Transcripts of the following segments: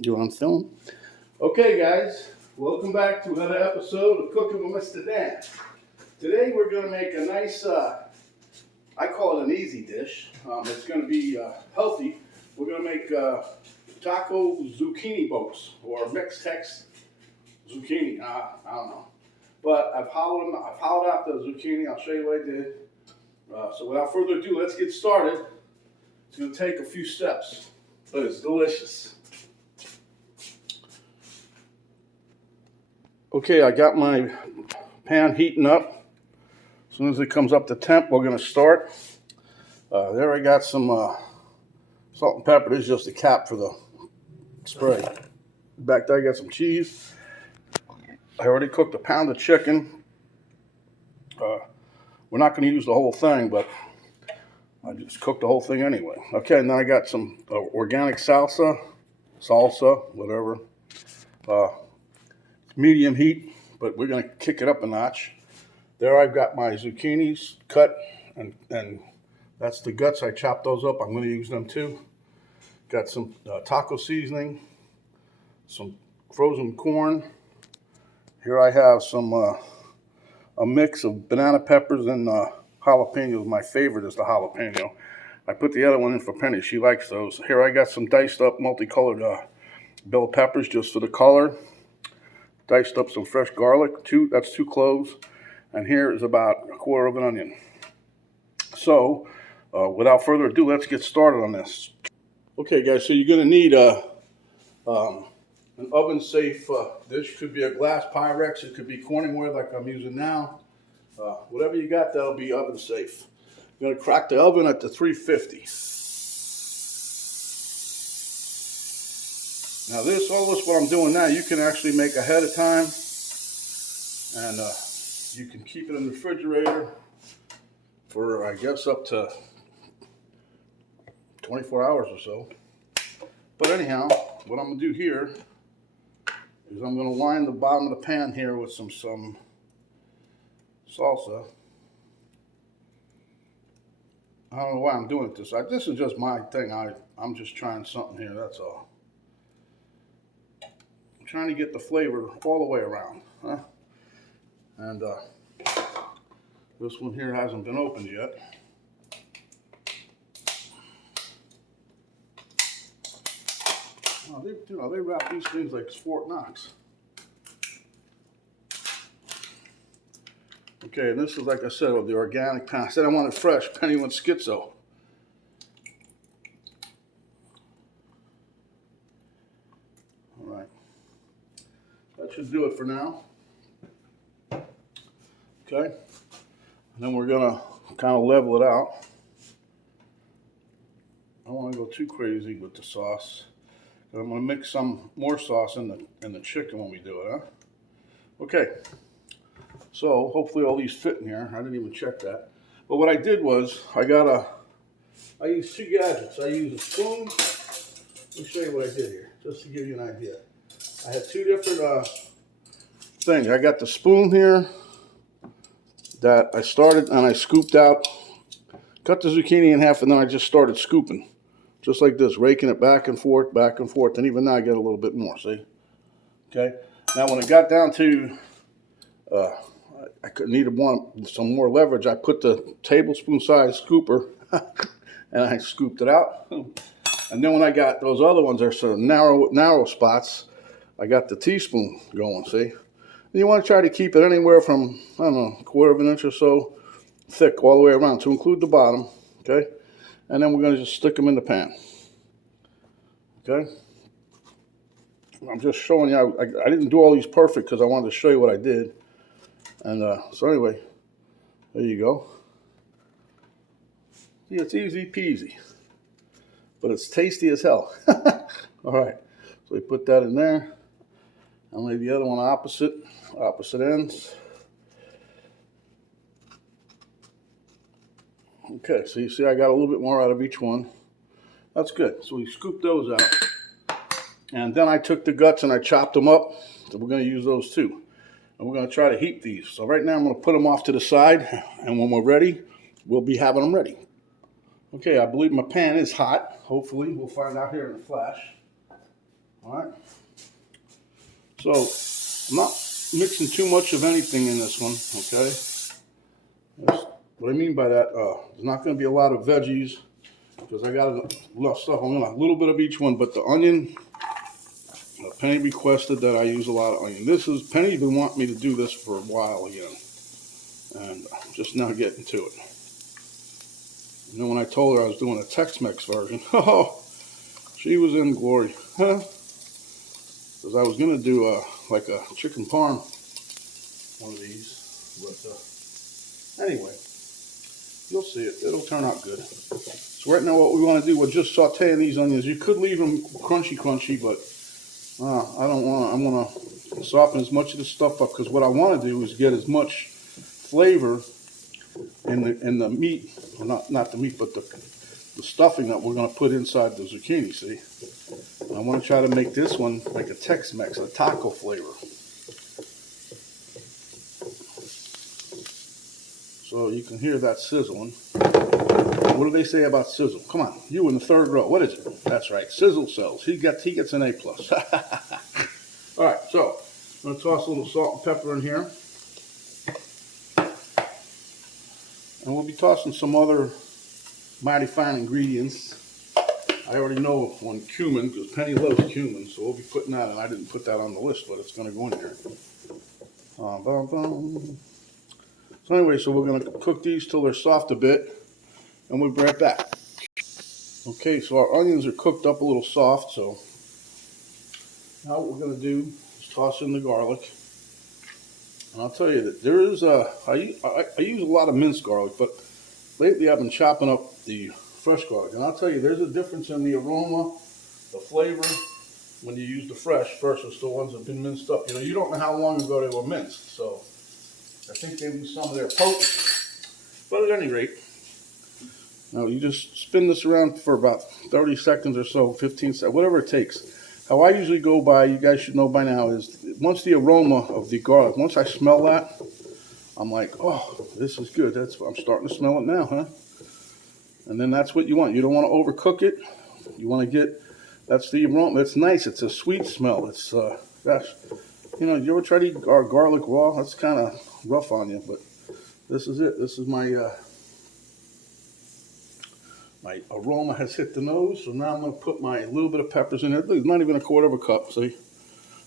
You on film? Okay, guys, welcome back to another episode of Cooking with Mr. Dan. Today we're going to make a nice, I call it an easy dish. It's going to be healthy. We're going to make taco zucchini boats or mixed Tex zucchini. I don't know, but I've hollowed out the zucchini. I'll show you what I did. So without further ado, let's get started. It's going to take a few steps, but it's delicious. Okay, I got my pan heating up. As soon as it comes up to temp, we're going to start. There I got some salt and pepper. This is just a cap for the spray. Back there I got some cheese. I already cooked a pound of chicken. We're not going to use the whole thing, but I just cooked the whole thing anyway. Okay, and then I got some organic salsa, whatever. Medium heat, but we're going to kick it up a notch. There I've got my zucchinis cut, and that's the guts. I chopped those up. I'm going to use them too. Got some taco seasoning, some frozen corn. Here I have some a mix of banana peppers and jalapenos. My favorite is the jalapeno. I put the other one in for Penny. She likes those. Here I got some diced up multicolored bell peppers just for the color. Diced up some fresh garlic, that's two cloves, and here is about a quarter of an onion. So, without further ado, let's get started on this. Okay, guys, so you're going to need an oven-safe dish. Could be a glass Pyrex, it could be Corningware like I'm using now. Whatever you got, that'll be oven-safe. I'm going to crack the oven at the 350. Now all this what I'm doing now, you can actually make ahead of time, and you can keep it in the refrigerator for, I guess, up to 24 hours or so. But anyhow, what I'm going to do here is I'm going to line the bottom of the pan here with some salsa. I don't know why I'm doing this. This is just my thing. I'm just trying something here, that's all. Trying to get the flavor all the way around, huh? And this one here hasn't been opened yet. Oh, they wrap these things like Fort Knox. Okay, and this is, like I said, of the organic pan. I said I want it fresh. Penny went schizo. That should do it for now. Okay, and then we're gonna kind of level it out. I don't want to go too crazy with the sauce. I'm gonna mix some more sauce in the chicken when we do it, huh? Okay, so hopefully all these fit in here. I didn't even check that. But what I did was I used two gadgets. I used a spoon. Let me show you what I did here, just to give you an idea. I had two different things. I got the spoon here that I started and I scooped out, cut the zucchini in half, and then I just started scooping, just like this, raking it back and forth, and even now I get a little bit more, see? Okay, now when it got down to, I needed some more leverage, I put the tablespoon size scooper and I scooped it out. And then when I got those other ones, there's some narrow spots, I got the teaspoon going, see? And you want to try to keep it anywhere from, I don't know, a quarter of an inch or so thick all the way around to include the bottom, okay? And then we're going to just stick them in the pan, okay? I'm just showing you, I didn't do all these perfect because I wanted to show you what I did. And so anyway, there you go. See, it's easy peasy, but it's tasty as hell. All right, so we put that in there. And lay the other one opposite ends. Okay, so you see I got a little bit more out of each one. That's good. So we scooped those out. And then I took the guts and I chopped them up. So we're going to use those too. And we're going to try to heat these. So right now I'm going to put them off to the side. And when we're ready, we'll be having them ready. Okay, I believe my pan is hot. Hopefully, we'll find out here in a flash. All right. So I'm not mixing too much of anything in this one, okay? What I mean by that, there's not going to be a lot of veggies because I got enough stuff. I'm going to a little bit of each one, but the onion, Penny requested that I use a lot of onion. Penny's been wanting me to do this for a while again, and I'm just now getting to it. And then when I told her I was doing a Tex-Mex version, oh, she was in glory, huh? Because I was going to do like a chicken parm, one of these, but anyway, you'll see it. It'll turn out good. So right now what we want to do, we're just sauteing these onions. You could leave them crunchy, but I don't want to. I'm going to soften as much of this stuff up because what I want to do is get as much flavor in the meat, well, not the meat, but the stuffing that we're going to put inside the zucchini, see? And I want to try to make this one like a Tex-Mex, a taco flavor. So you can hear that sizzling. What do they say about sizzle? Come on, you in the third row. What is it? That's right, sizzle sells. He gets an A+. All right, so I'm going to toss a little salt and pepper in here. And we'll be tossing some other mighty fine ingredients. I already know one, cumin, because Penny loves cumin, so we'll be putting that in. I didn't put that on the list, but it's going to go in there. So anyway, so we're going to cook these till they're soft a bit, and we'll be right back. Okay, so our onions are cooked up a little soft, so now what we're going to do is toss in the garlic. And I'll tell you that there is I use a lot of minced garlic, but lately I've been chopping up the fresh garlic. And I'll tell you, there's a difference in the aroma, the flavor, when you use the fresh versus the ones that have been minced up. You know, you don't know how long ago they were minced, so I think they lose some of their potency. But at any rate, now you just spin this around for about 30 seconds or so, 15 seconds, whatever it takes. How I usually go by, you guys should know by now, is once the aroma of the garlic, once I smell that, I'm like, oh, this is good. I'm starting to smell it now, huh? And then that's what you want. You don't want to overcook it. You want to get, that's the aroma. It's nice. It's a sweet smell. It's, gosh, you know, you ever try to eat garlic raw? That's kind of rough on you, but this is it. This is my aroma has hit the nose, so now I'm going to put my little bit of peppers in there. It's not even a quarter of a cup, see?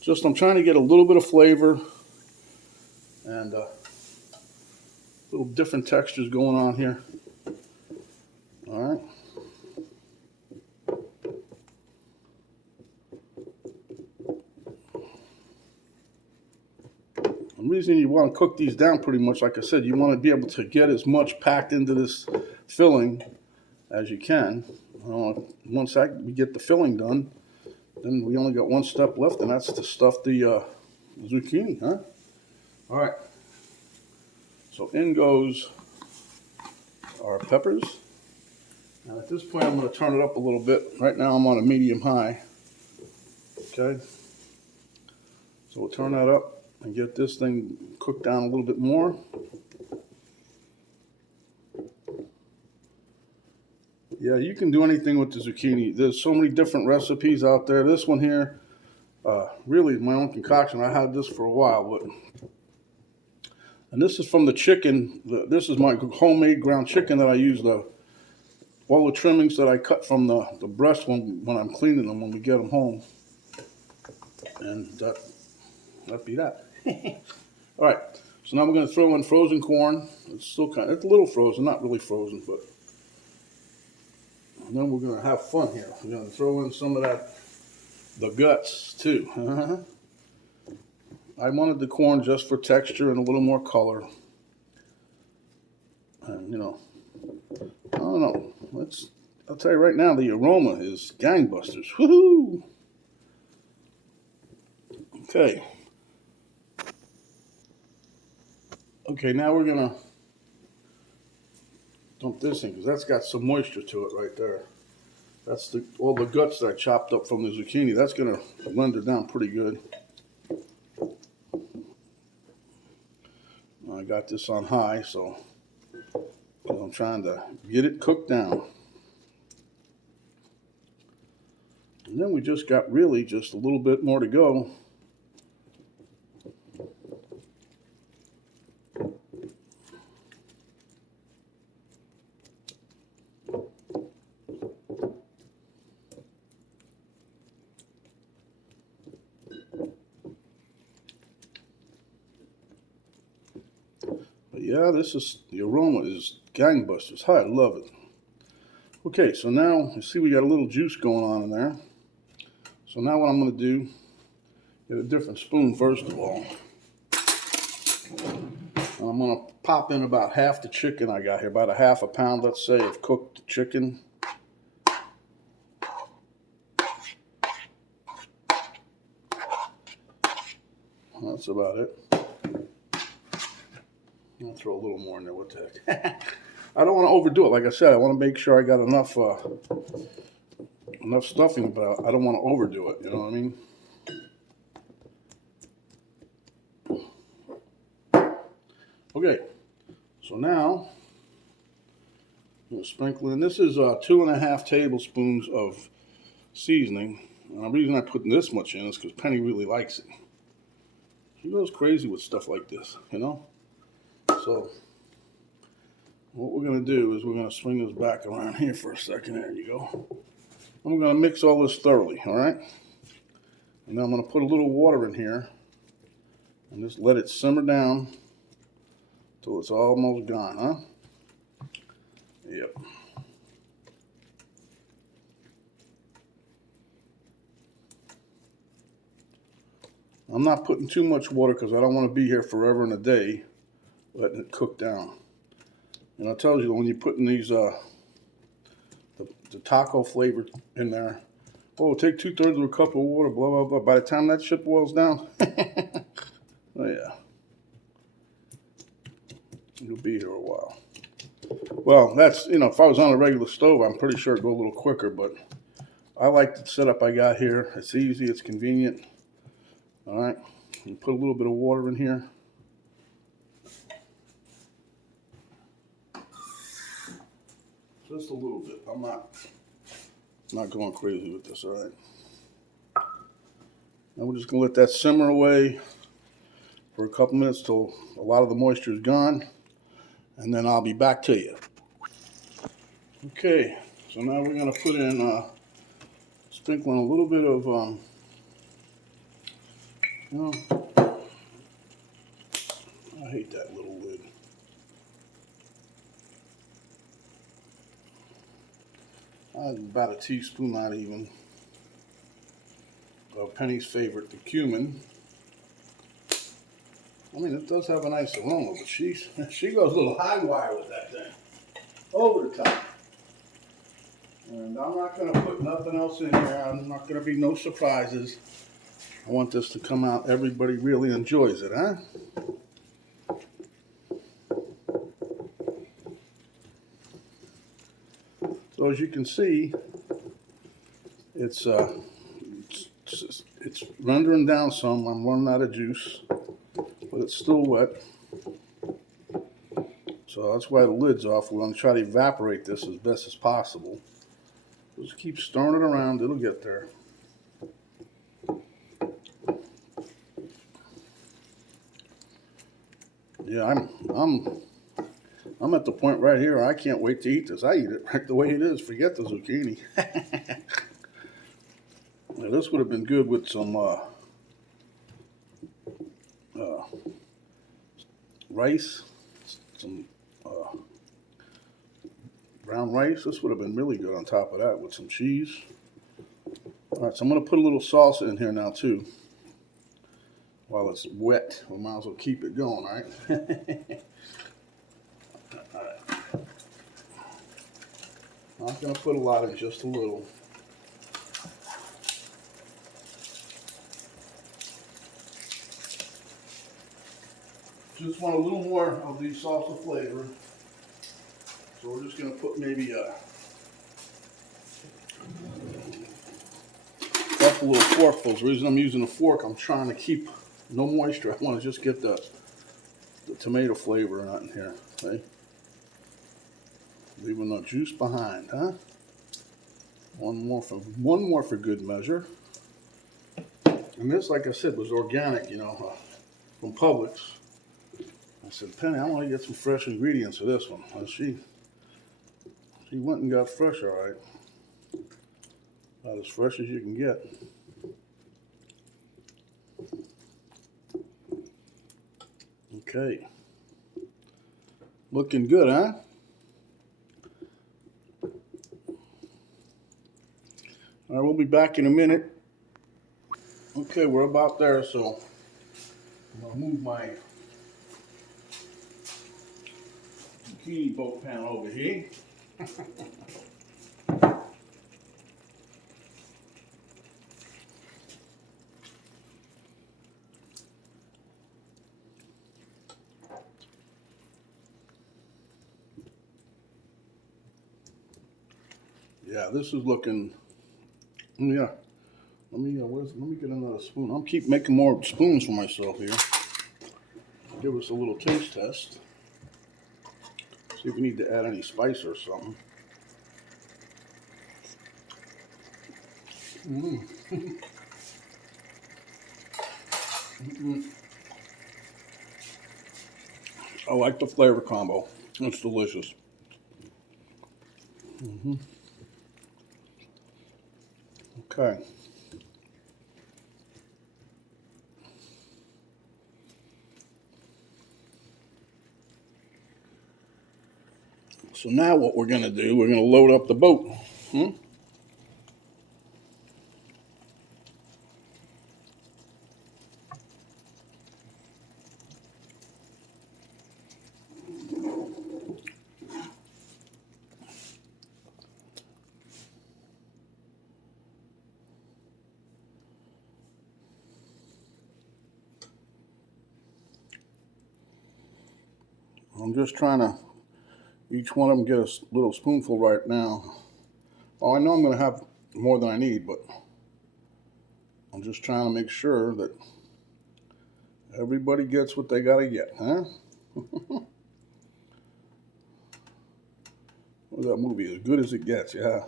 Just I'm trying to get a little bit of flavor and little different textures going on here. All right. The reason you want to cook these down pretty much, like I said, you want to be able to get as much packed into this filling as you can. Once we get the filling done, then we only got one step left, and that's to stuff the zucchini, huh? All right. So in goes our peppers. Now at this point, I'm going to turn it up a little bit. Right now, I'm on a medium-high. Okay. So we'll turn that up and get this thing cooked down a little bit more. Yeah, you can do anything with the zucchini. There's so many different recipes out there. This one here, really my own concoction. I had this for a while, and this is from the chicken. This is my homemade ground chicken that I use all the trimmings that I cut from the breast when I'm cleaning them when we get them home, and that be that. All right, so now we're going to throw in frozen corn. It's a little frozen, not really frozen, but. And then we're going to have fun here. We're going to throw in some of the guts too. I wanted the corn just for texture and a little more color. And you know, I don't know. I'll tell you right now, the aroma is gangbusters. Woohoo! Okay. Okay, now we're going to dump this in because that's got some moisture to it right there. That's all the guts that I chopped up from the zucchini. That's going to render down pretty good. I got this on high, so I'm trying to get it cooked down. And then we just got really just a little bit more to go. yeah, the aroma is gangbusters. Hi, I love it. Okay, so now you see we got a little juice going on in there. So now what I'm going to do, get a different spoon first of all. And I'm going to pop in about half the chicken I got here, about a half a pound, let's say, of cooked chicken. That's about it. I'll throw a little more in there, what the heck. I don't want to overdo it. Like I said, I want to make sure I got enough stuffing, but I don't want to overdo it, you know what I mean? Okay, so now I'm going to sprinkle in. This is 2.5 tablespoons of seasoning. And the reason I'm putting this much in is because Penny really likes it. She goes crazy with stuff like this, you know? So what we're going to do is we're going to swing this back around here for a second. There you go. I'm going to mix all this thoroughly, all right? And then I'm going to put a little water in here and just let it simmer down till it's almost gone, huh? Yep. I'm not putting too much water because I don't want to be here forever and a day letting it cook down. And I tell you, when you're putting these the taco flavor in there, oh, take 2/3 of a cup of water, blah blah blah. By the time that shit boils down, oh yeah, you'll be here a while. Well, that's, you know, if I was on a regular stove, I'm pretty sure it'd go a little quicker. But I like the setup I got here. It's easy, it's convenient. All right, you put a little bit of water in here. Just a little bit. I'm not going crazy with this, all right? Now we're just going to let that simmer away for a couple minutes till a lot of the moisture is gone, and then I'll be back to you. Okay, so now we're going to put in, sprinkling a little bit of, you know, I hate that little lid. About a teaspoon, not even, of Penny's favorite, the cumin. I mean, it does have a nice aroma, but she goes a little high wire with that thing, over the top. And I'm not going to put nothing else in here. I'm not going to be no surprises. I want this to come out. Everybody really enjoys it, huh? So as you can see, it's rendering down some. I'm running out of juice, but it's still wet. So that's why the lid's off. We're going to try to evaporate this as best as possible. Just keep stirring it around. It'll get there. Yeah, I'm at the point right here. I can't wait to eat this. I eat it right the way it is. Forget the zucchini. Now, this would have been good with some rice, some brown rice. This would have been really good on top of that with some cheese. All right, so I'm going to put a little salsa in here now too. While it's wet, we might as well keep it going, all right? All right. I'm not going to put a lot in, just a little. Just want a little more of the salsa flavor. So we're just going to put maybe a couple little forkfuls. The reason I'm using a fork, I'm trying to keep no moisture. I want to just get the tomato flavor in here. Okay? Leaving no juice behind, huh? One more for good measure. And this, like I said, was organic, you know, from Publix. I said, Penny, I want to get some fresh ingredients for this one. And she went and got fresh, all right. About as fresh as you can get. Okay. Looking good, huh? All right, we'll be back in a minute. Okay, we're about there, so I'm gonna move my zucchini boat pan over here. Yeah, this is looking. Yeah, let me get another spoon. I'll keep making more spoons for myself here. Give us a little taste test. See if we need to add any spice or something. I like the flavor combo. It's delicious. Okay. So now what we're going to do, we're going to load up the boat. I'm just trying to, each one of them get a little spoonful right now. Oh, I know I'm going to have more than I need, but I'm just trying to make sure that everybody gets what they got to get, huh? What's that movie? As Good as It Gets, yeah.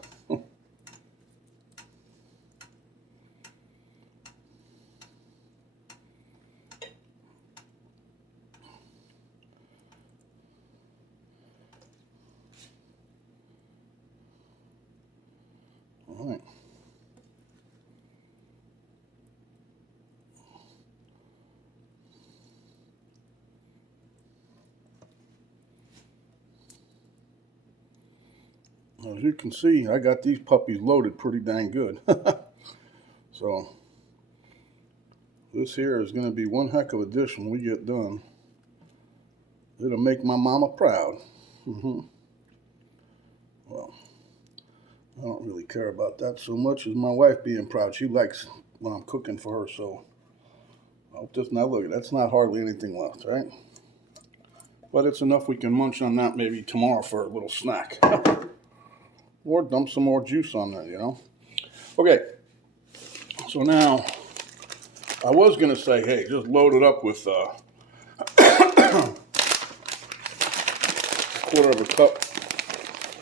All right. As you can see, I got these puppies loaded pretty dang good. So this here is going to be one heck of a dish when we get done. It'll make my mama proud. Well, I don't really care about that so much as my wife being proud. She likes when I'm cooking for her, so I'll just now look. That's not hardly anything left, right? But it's enough we can munch on that maybe tomorrow for a little snack. Or dump some more juice on there, you know? Okay, so now I was going to say, hey, just load it up with quarter of a cup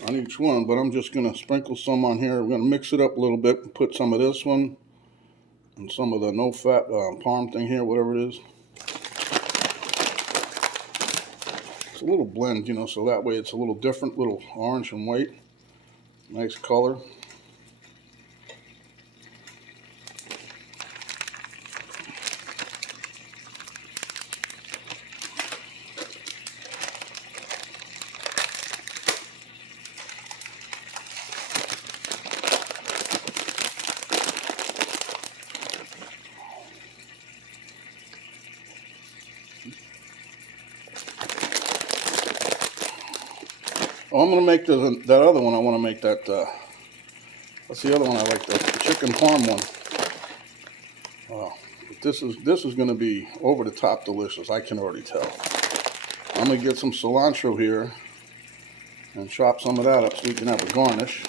on each one, but I'm just going to sprinkle some on here. We're going to mix it up a little bit and put some of this one and some of the no-fat parm thing here, whatever it is. It's a little blend, you know, so that way it's a little different, little orange and white. Nice color. Oh, I'm going to make that other one. I want to make that, what's the other one I like? The chicken parm one. Wow. This is going to be over the top delicious. I can already tell. I'm going to get some cilantro here and chop some of that up so we can have a garnish.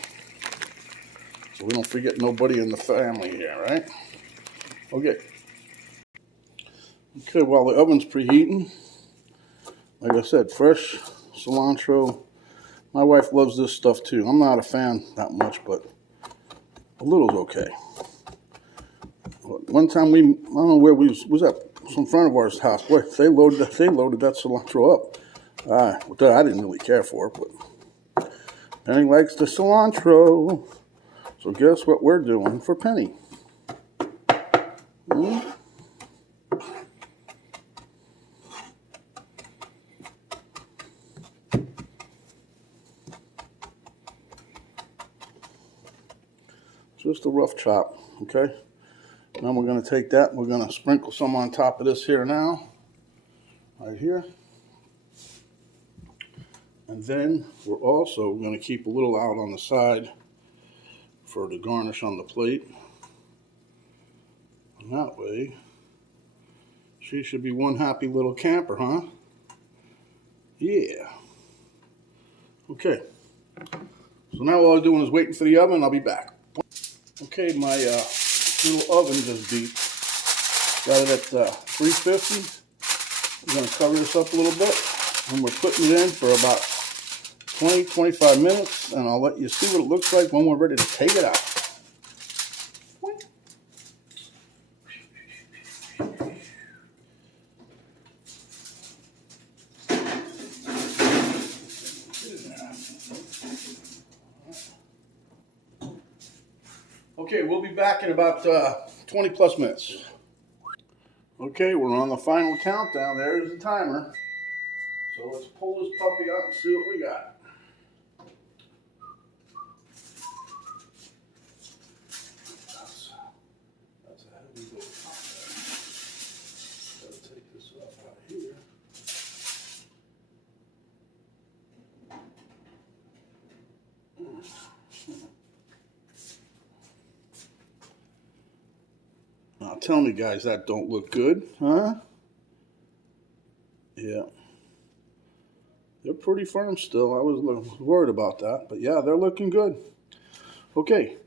So we don't forget nobody in the family here, right? Okay. Okay, while the oven's preheating, like I said, fresh cilantro. My wife loves this stuff too. I'm not a fan that much, but a little's okay. One time I don't know where we was at some friend of ours' house. Boy, they loaded that cilantro up. I didn't really care for it, but Penny likes the cilantro. So guess what we're doing for Penny? Just a rough chop, okay? Now we're going to take that and we're going to sprinkle some on top of this here now. Right here. And then we're also going to keep a little out on the side for the garnish on the plate. And that way, she should be one happy little camper, huh? Yeah. Okay. So now all I'm doing is waiting for the oven. I'll be back. Okay, my little oven just beat. Got it at 350. We're going to cover this up a little bit. And we're putting it in for about 20-25 minutes. And I'll let you see what it looks like when we're ready to take it out. Okay, we'll be back in about 20 plus minutes. Okay, we're on the final countdown. There's the timer. So let's pull this puppy up and see what we got. That's a heavy load. Gotta take this up out of here. Now tell me guys, that don't look good, huh? Yeah. They're pretty firm still. I was worried about that, but yeah, they're looking good. Okay,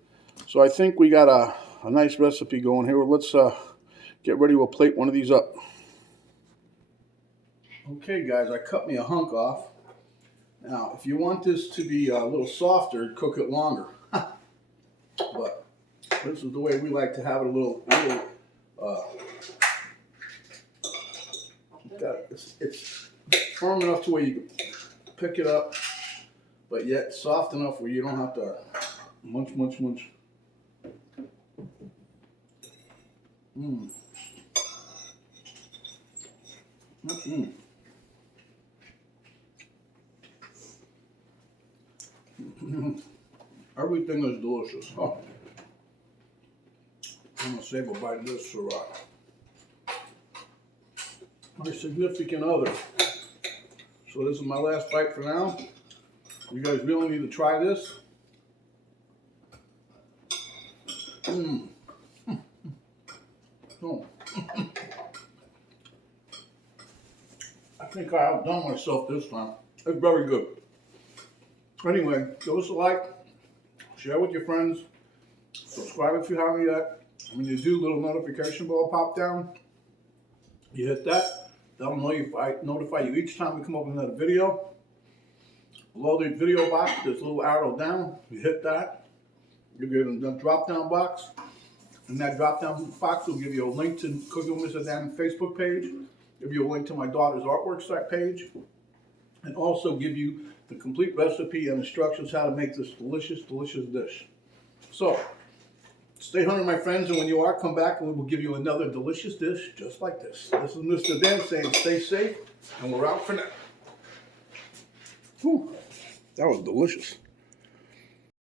so I think we got a nice recipe going here. Let's get ready to plate one of these up. Okay guys, I cut me a hunk off. Now, if you want this to be a little softer, cook it longer. But this is the way we like to have it a little it's firm enough to where you can pick it up, but yet soft enough where you don't have to munch. Everything is delicious. Oh. I'm gonna save a bite of this for my significant other. So this is my last bite for now. You guys really need to try this. Oh. I think I outdone myself this time. It's very good. Anyway, give us a like, share with your friends, subscribe if you haven't yet. When you do, little notification bell pop down. You hit that. That'll notify you each time we come up with another video. Below the video box, there's a little arrow down. You hit that. You get a drop down box. And that drop down box will give you a link to Cooking with Mr. Dan Facebook page. Give you a link to my daughter's artwork site page. And also give you the complete recipe and instructions how to make this delicious dish. So, stay hungry, my friends, and when you are, come back and we will give you another delicious dish just like this. This is Mr. Dan saying stay safe, and we're out for now. Whew, that was delicious.